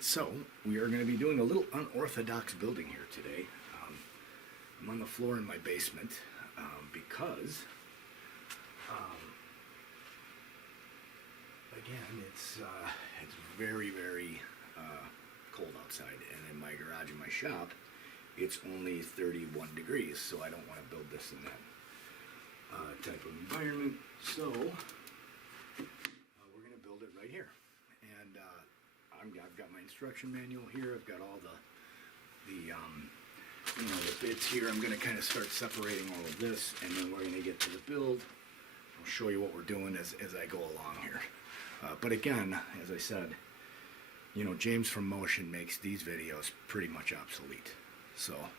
So, we are going to be doing a little unorthodox building here today. I'm on the floor in my basement because, again, it's very, very cold outside, and in my garage in my shop, it's only 31 degrees, so I don't want to build this in that type of environment. So, we're going to build it right here. And I've got my instruction manual here. I've got all the bits here. I'm going to kind of start separating all of this, and then we're going to get to the build. I'll show you what we're doing as I go along here. But again, as I said, James from Motion makes these videos pretty much obsolete. So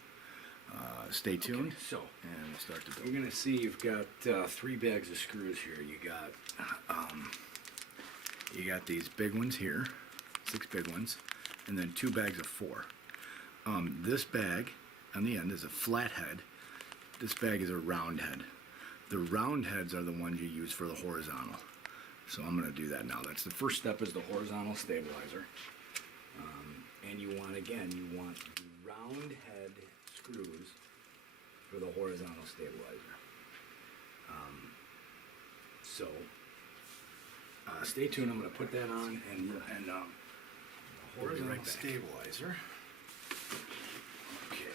stay tuned. Okay, so, and we'll start the build. You're going to see you've got 3 bags of screws here. You got these big ones here, 6 big ones, and then 2 bags of 4. This bag on the end is a flat head. This bag is a round head. The round heads are the ones you use for the horizontal. So I'm going to do that now. That's the first step, is the horizontal stabilizer. And you want the round head screws for the horizontal stabilizer. Stay tuned. I'm going to put that on and the horizontal stabilizer. Okay.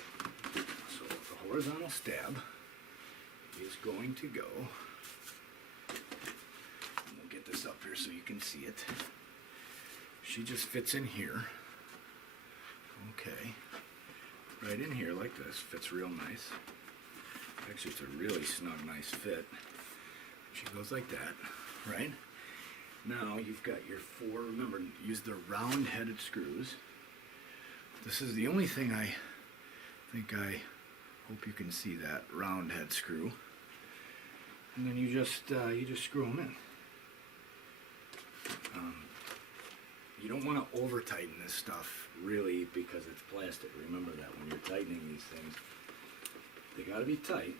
So the horizontal stab is going to go. And we'll get this up here so you can see it. She just fits in here. Okay. Right in here like this. Fits real nice. Actually, it's a really snug, nice fit. She goes like that, right? Now you've got your 4, remember, use the round-headed screws. This is the only thing I hope you can see, that round head screw. And then you just screw them in. You don't want to over-tighten this stuff, really, because it's plastic. Remember that when you're tightening these things. They gotta be tight.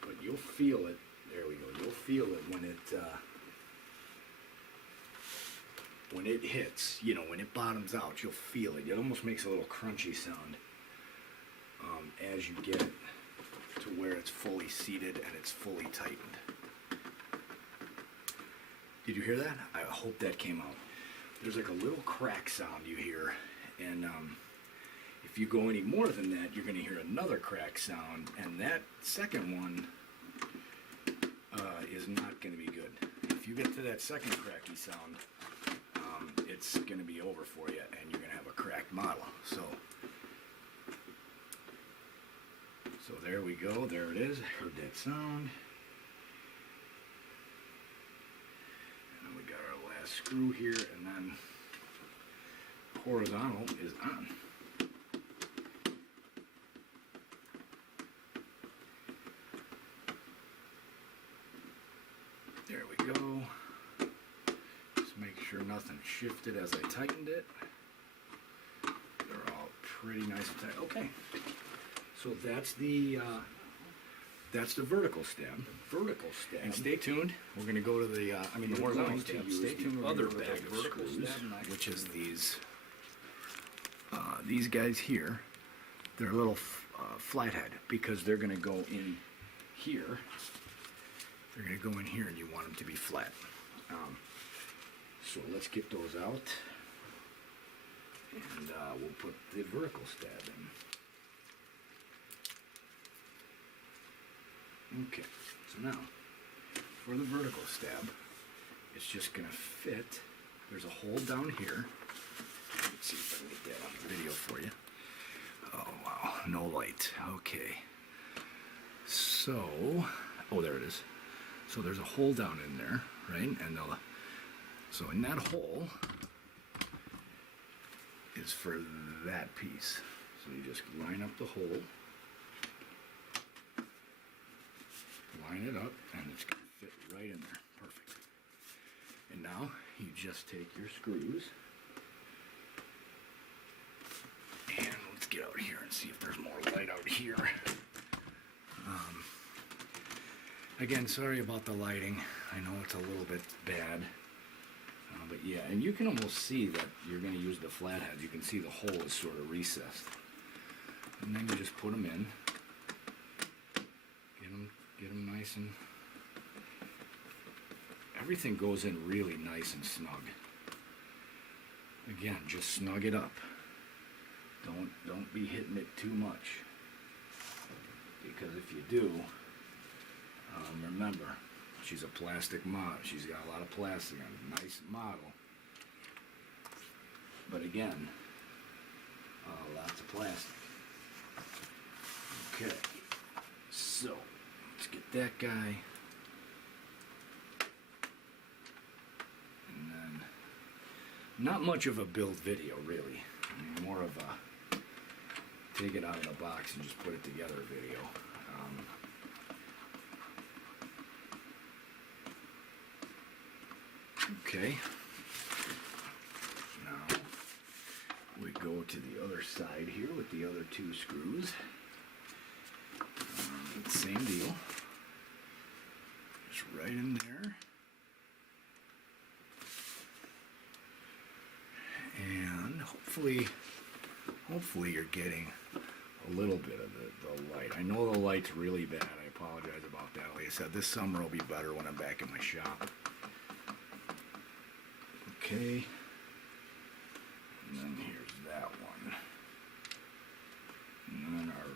But you'll feel it. There we go. You'll feel it when it hits, when it bottoms out, you'll feel it. It almost makes a little crunchy sound as you get it to where it's fully seated and it's fully tightened. Did you hear that? I hope that came out. There's like a little crack sound you hear, and if you go any more than that, you're going to hear another crack sound, and that second one is not going to be good. If you get to that second cracky sound, it's going to be over for you, and you're going to have a cracked model. So there we go. There it is. I heard that sound. And then we got our last screw here, and then horizontal is on. There we go. Just make sure nothing shifted as I tightened it. They're all pretty nice and tight. Okay. So that's the vertical stab. And stay tuned. We're going to go to the horizontal stab. Stay tuned. Other bag of screws, which is these guys here. They're a little flathead because they're going to go in here. They're going to go in here, and you want them to be flat. So let's get those out, and we'll put the vertical stab in. Okay, so now for the vertical stab, it's just going to fit. There's a hole down here. Let's see if I can get that on the video for you. Oh wow, no light. Okay. So, there it is. So there's a hole down in there, right? And so in that hole is for that piece. So you just line up the hole, line it up, and it's going to fit right in there. Perfect. And now you just take your screws, and let's get out here and see if there's more light out here. Again, sorry about the lighting. I know it's a little bit bad. But yeah, and you can almost see that you're going to use the flatheads. You can see the hole is sort of recessed. And then you just put them in. Get them nice and... Everything goes in really nice and snug. Again, just snug it up. Don't be hitting it too much. Because if you do, remember, she's a plastic model. She's got a lot of plastic on it. Nice model. But again, lots of plastic. Okay, so let's get that guy. And then, not much of a build video, really. I mean, more of a take it out of the box and just put it together video. Okay. Now we go to the other side here with the other two screws. Same deal. Just right in there. And hopefully you're getting a little bit of the light. I know the light's really bad. I apologize about that. Like I said, this summer will be better when I'm back in my shop. Okay. And then here's that one. And then our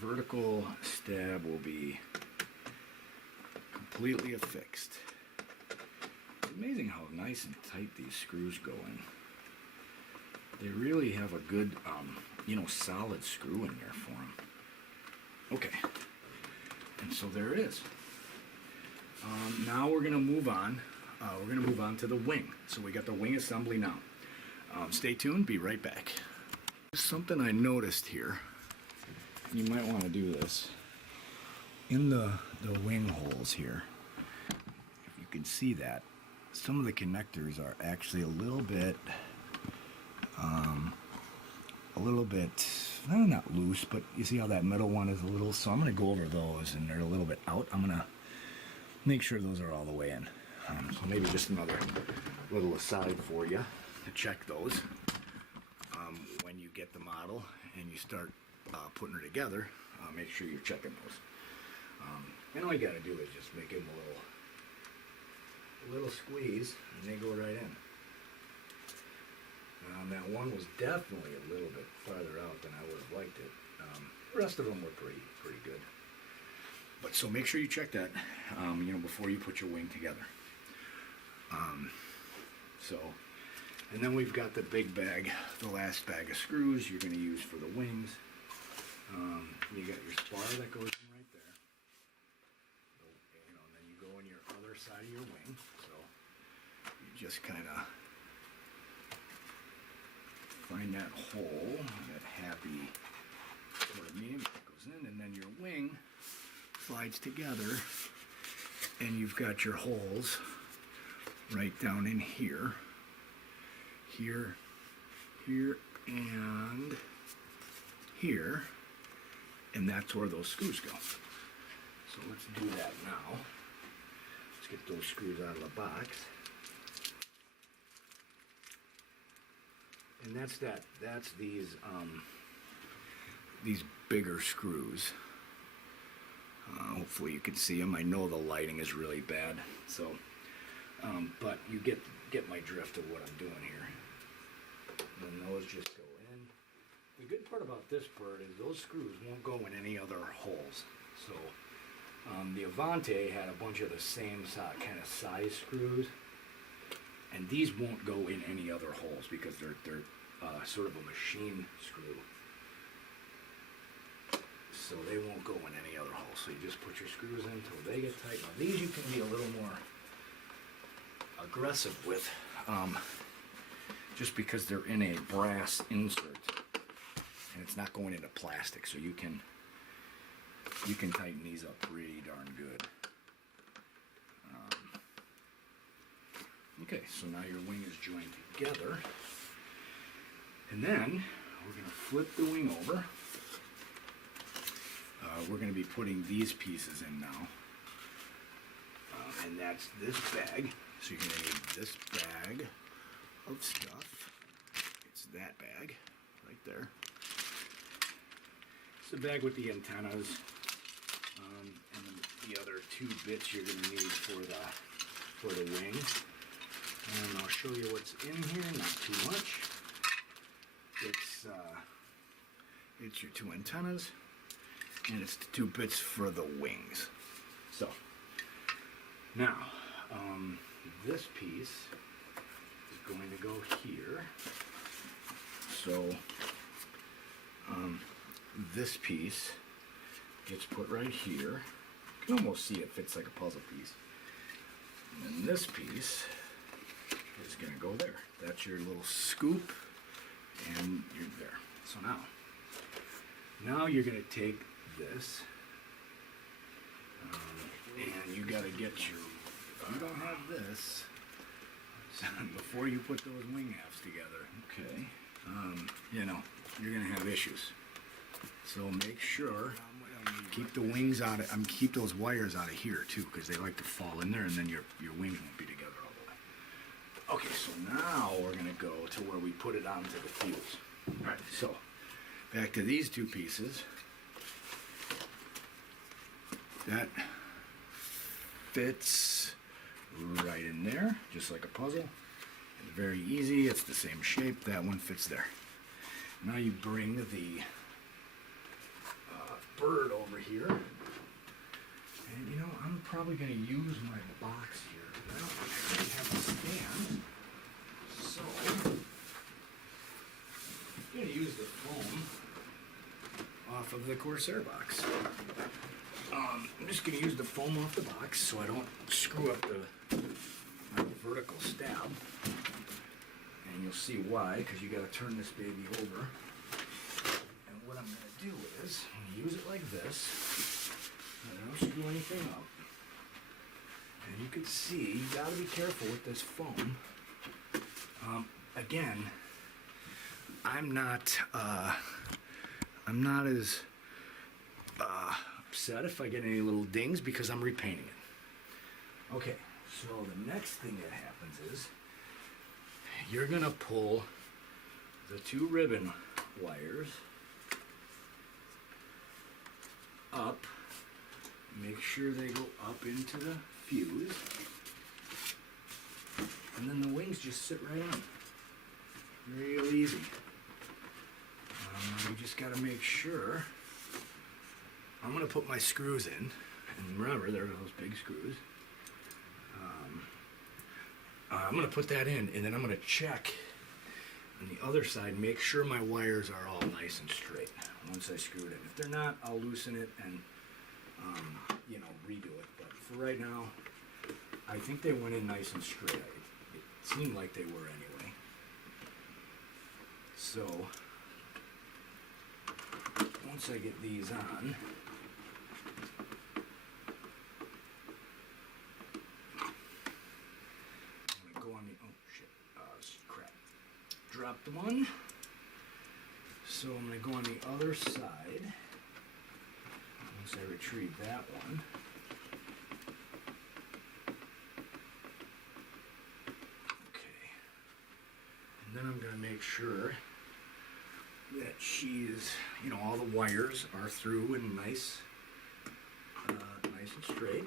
vertical stab will be completely affixed. It's amazing how nice and tight these screws go in. They really have a good, solid screw in there for them. Okay, and so there it is. Now we're gonna move on. We're gonna move on to the wing. So we got the wing assembly now. Stay tuned. Be right back. Something I noticed here. You might want to do this in the wing holes here. If you can see that, some of the connectors are actually a little bit. Not loose, but you see how that middle one is a little, so I'm going to go over those, and they're a little bit out. I'm going to make sure those are all the way in. So maybe just another little aside for you to check those. When you get the model and you start putting her together, make sure you're checking those. And all you got to do is just make them a little squeeze, and they go right in. That one was definitely a little bit farther out than I would have liked it. The rest of them were pretty good. But so make sure you check that, before you put your wing together. And then we've got the big bag, the last bag of screws you're going to use for the wings. You got your spar that goes in right there. So, and then you go in your other side of your wing. So you just kind of find that hole, that happy toward me, that goes in, and then your wing slides together, and you've got your holes right down in here, here, and here, and that's where those screws go. So let's do that now. Let's get those screws out of the box. And that's these bigger screws. Hopefully you can see them. I know the lighting is really bad, so but you get my drift of what I'm doing here. And those just go in. The good part about this bird is those screws won't go in any other holes. So the Avante had a bunch of the same kind of size screws, and these won't go in any other holes because they're sort of a machine screw. So they won't go in any other hole. So you just put your screws in until they get tight. Now these you can be a little more aggressive with, just because they're in a brass insert and it's not going into plastic. So you can tighten these up pretty darn good. Okay, so now your wing is joined together. And then we're going to flip the wing over. We're going to be putting these pieces in now. And that's this bag. So you're gonna need this bag of stuff. It's that bag right there. It's the bag with the antennas, and then the other two bits you're gonna need for the wing. And I'll show you what's in here. Not too much. It's your two antennas, and it's the two bits for the wings. So now this piece is going to go here. So this piece gets put right here. You can almost see it fits like a puzzle piece. And then this piece is going to go there. That's your little scoop, and you're there. So now you're going to take this, and you got to get your. If you don't have this, before you put those wing halves together, okay, you know, you're going to have issues. So make sure, keep the wings out of, keep those wires out of here too, because they like to fall in there, and then your wings won't be together all the way. Okay, so now we're going to go to where we put it onto the fuse. All right, so back to these two pieces. That fits right in there, just like a puzzle. It's very easy, it's the same shape, that one fits there. Now you bring the bird over here, and you know, I'm probably going to use my box here, but I don't actually have a stand, so I'm going to use the foam off of the Corsair box. I'm just going to use the foam off the box so I don't screw up my vertical stab. And you'll see why, because you got to turn this baby over. And what I'm going to do is, I'm going to use it like this. And I don't screw anything up. And you can see, you got to be careful with this foam. Again, I'm not as upset if I get any little dings because I'm repainting it. Okay, so the next thing that happens is you're gonna pull the two ribbon wires up, make sure they go up into the fuse, and then the wings just sit right on. Real easy. You just got to make sure. I'm going to put my screws in, and remember, there are those big screws. I'm going to put that in, and then I'm going to check on the other side, make sure my wires are all nice and straight once I screw it in. If they're not, I'll loosen it and, you know, redo it. But for right now, I think they went in nice and straight. It seemed like they were anyway. So, once I get these on, I'm going to go on the, oh shit, crap. Dropped one. So I'm going to go on the other side. Once I retrieve that one. Okay. And then I'm going to make sure that she's, you know, all the wires are through and nice and straight.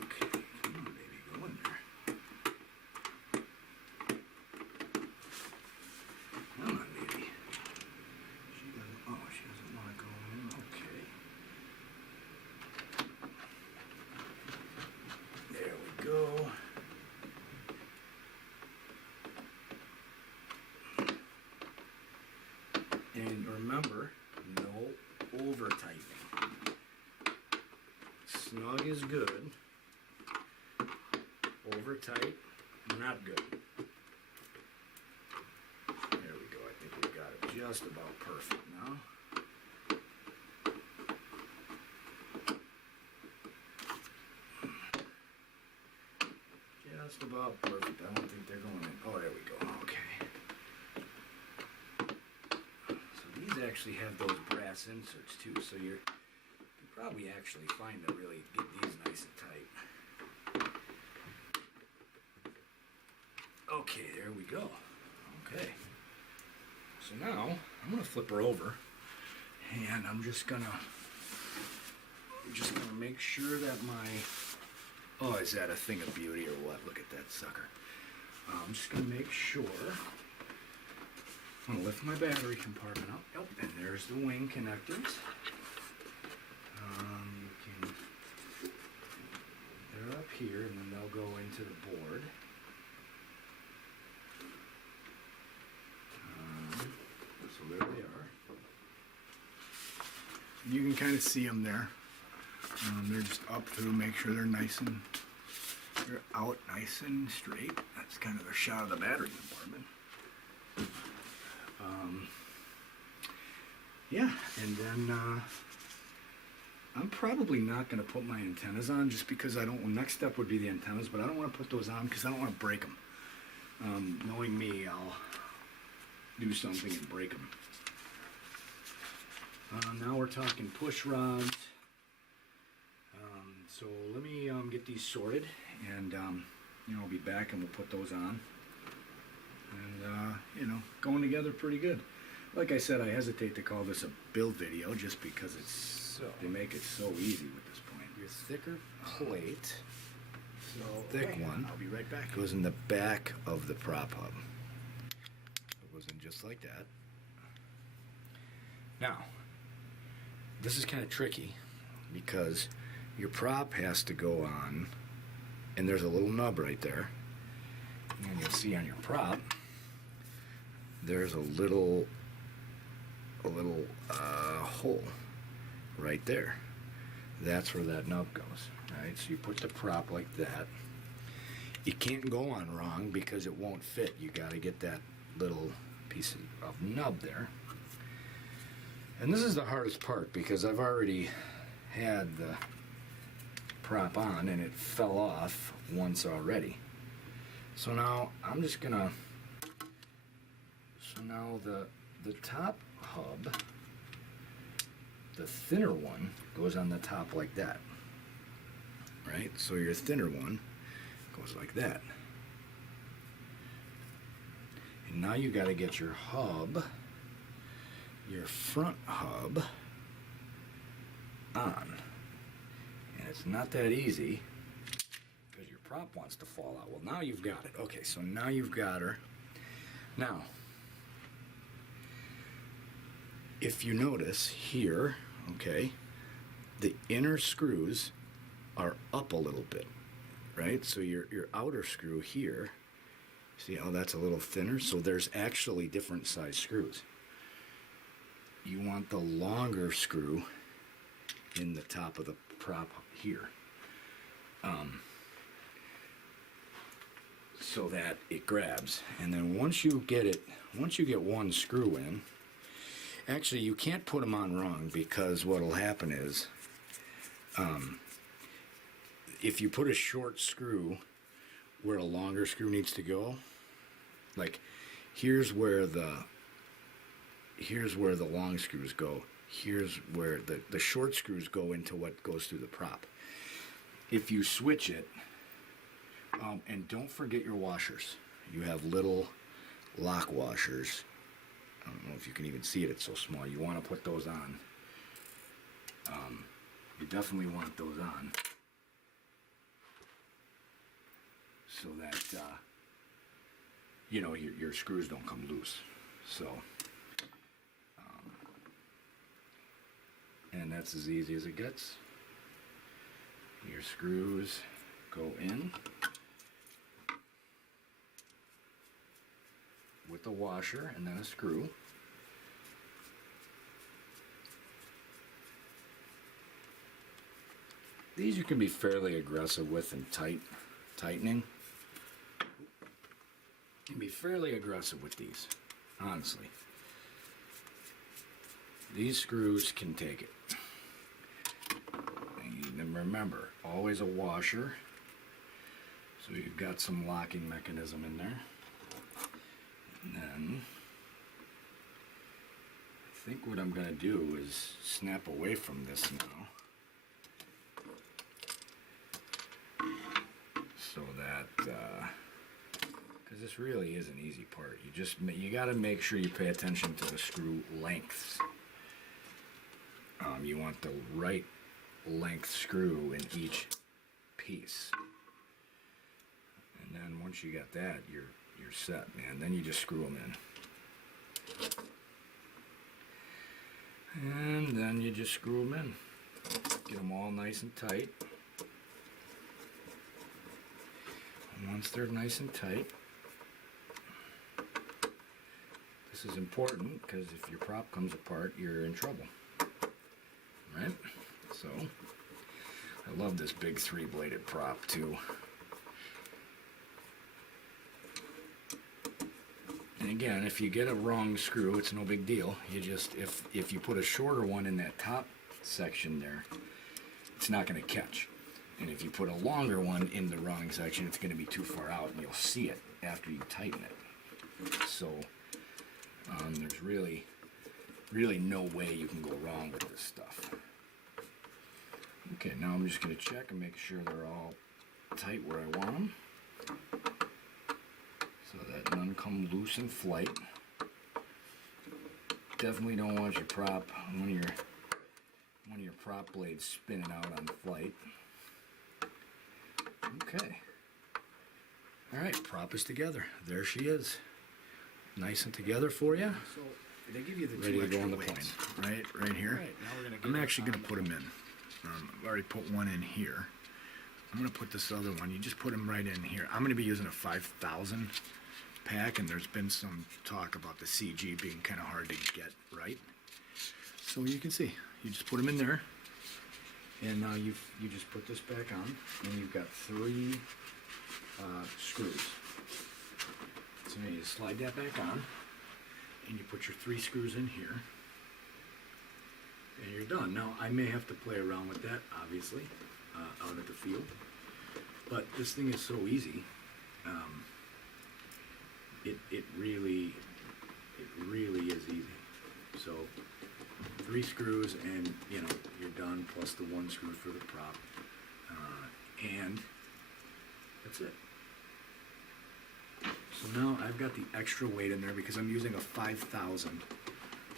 Okay, come on, baby, go in there. Come on, baby. She doesn't want to go in. Okay. There we go. And remember, no over tightening. Snug is good. Over tight, not good. There we go. I think we got it just about perfect now. Just about perfect. I don't think they're going in. Oh, there we go. Okay. These actually have those brass inserts too, so you Probably actually find to really get these nice and tight. Okay, there we go. Okay. So now I'm gonna flip her over, and I'm just gonna make sure that my, oh, is that a thing of beauty or what? Look at that sucker. I'm just gonna make sure. I'm gonna lift my battery compartment up. Yep, and there's the wing connectors. They're up here, and then they'll go into the board. So there they are. And you can kind of see them there. They're just up through, make sure they're they're out nice and straight. That's kind of a shot of the battery compartment. Yeah, and then I'm probably not going to put my antennas on just because I don't, next step would be the antennas, but I don't want to put those on because I don't want to break them. Knowing me, I'll do something and break them. Now we're talking push rods. So let me get these sorted, and I'll be back and we'll put those on. And going together pretty good. Like I said, I hesitate to call this a build video just because they make it so easy with this point. Your thicker plate. Thick one. I'll be right back. Goes in the back of the prop hub. It goes in just like that. Now, this is kind of tricky because your prop has to go on, and there's a little nub right there. And you'll see on your prop, there's a little hole right there. That's where that nub goes. Right? So you put the prop like that. You can't go on wrong because it won't fit. You got to get that little piece of nub there. And this is the hardest part because I've already had the prop on and it fell off once already. So now I'm just gonna, the top hub, the thinner one goes on the top like that, right? So your thinner one goes like that. And now you gotta get your hub, your front hub, on. And it's not that easy because your prop wants to fall out. Well, now you've got it. Okay, so now you've got her. Now, if you notice here, okay, the inner screws are up a little bit, right? So your outer screw here, see how that's a little thinner? So there's actually different size screws. You want the longer screw in the top of the prop here, so that it grabs. And then once you get one screw in, actually you can't put them on wrong because what'll happen is, if you put a short screw where a longer screw needs to go, like here's where the long screws go. Here's where the short screws go into what goes through the prop. If you switch it, and don't forget your washers. You have little lock washers. I don't know if you can even see it, it's so small. You want to put those on. You definitely want those on so that your screws don't come loose. So and that's as easy as it gets. Your screws go in with a washer and then a screw. These you can be fairly aggressive with and tightening. You can be fairly aggressive with these, honestly. These screws can take it. And remember, always a washer. So you've got some locking mechanism in there. And then I think what I'm going to do is snap away from this now. because this really is an easy part. You got to make sure you pay attention to the screw lengths. You want the right length screw in each piece, and then once you got that, you're set, man. Then you just screw them in, and then you just screw them in. Get them all nice and tight. And once they're nice and tight, this is important because if your prop comes apart, you're in trouble. Right? So, I love this big 3-bladed prop too. And again, if you get a wrong screw, it's no big deal. You just, if you put a shorter one in that top section there, it's not going to catch. And if you put a longer one in the wrong section, it's going to be too far out, and you'll see it after you tighten it. So there's really no way you can go wrong with this stuff. Okay, now I'm just going to check and make sure they're all tight where I want them, so that none come loose in flight. Definitely don't want your prop, one of your prop blades spinning out on flight. Okay. Alright, prop is together. There she is. Nice and together for you. So they give you the Ready two to go extra on the weights. plane. Right here. Right, now we're gonna get I'm it actually going on to put them in. I've already put one in here. I'm going to put this other one. You just put them right in here. I'm going to be using a 5,000 pack, and there's been some talk about the CG being kind of hard to get right. So you can see, you just put them in there, and now you just put this back on, and you've got 3 screws. So now you slide that back on, and you put your 3 screws in here, and you're done. Now I may have to play around with that, obviously, out at the field, but this thing is so easy. It really is easy. So 3 screws, and you're done, plus the 1 screw for the prop, and that's it. So now I've got the extra weight in there because I'm using a 5,000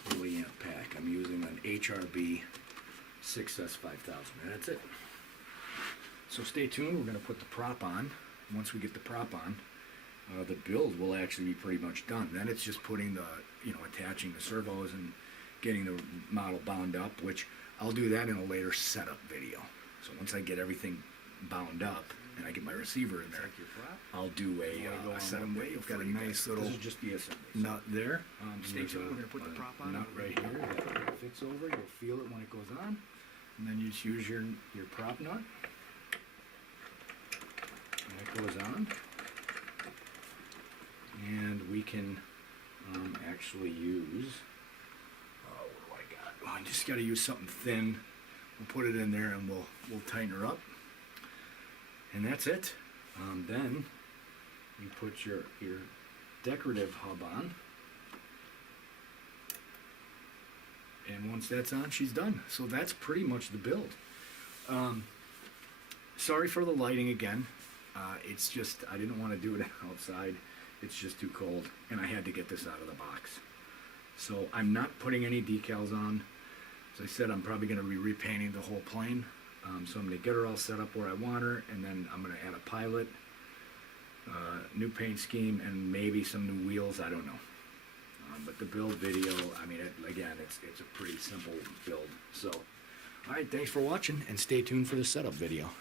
milliamp pack. I'm using an HRB 6S 5000, and that's it. So stay tuned. We're going to put the prop on. Once we get the prop on, the build will actually be pretty much done. Then it's just putting attaching the servos and getting the model bound up, which I'll do that in a later setup video. So once I get everything bound up and I get my receiver in there, I'll do a setup video. You've got a nice little This is just the assembly. nut there. Stay There's tuned. We're gonna put the prop on. Nut right here that fits over. You'll feel it when it goes on, and then you just use your prop nut, and it goes on. And we can actually use. What do I got? Oh, I just got to use something thin. We'll put it in there, and we'll tighten her up, and that's it. Then you put your decorative hub on, and once that's on, she's done. So that's pretty much the build. Sorry for the lighting again. It's just I didn't want to do it outside. It's just too cold, and I had to get this out of the box. So I'm not putting any decals on. As I said, I'm probably going to be repainting the whole plane. So I'm going to get her all set up where I want her, and then I'm going to add a pilot, new paint scheme, and maybe some new wheels. I don't know. But the build video, I mean, again, it's a pretty simple build. So, all right, thanks for watching, and stay tuned for the setup video.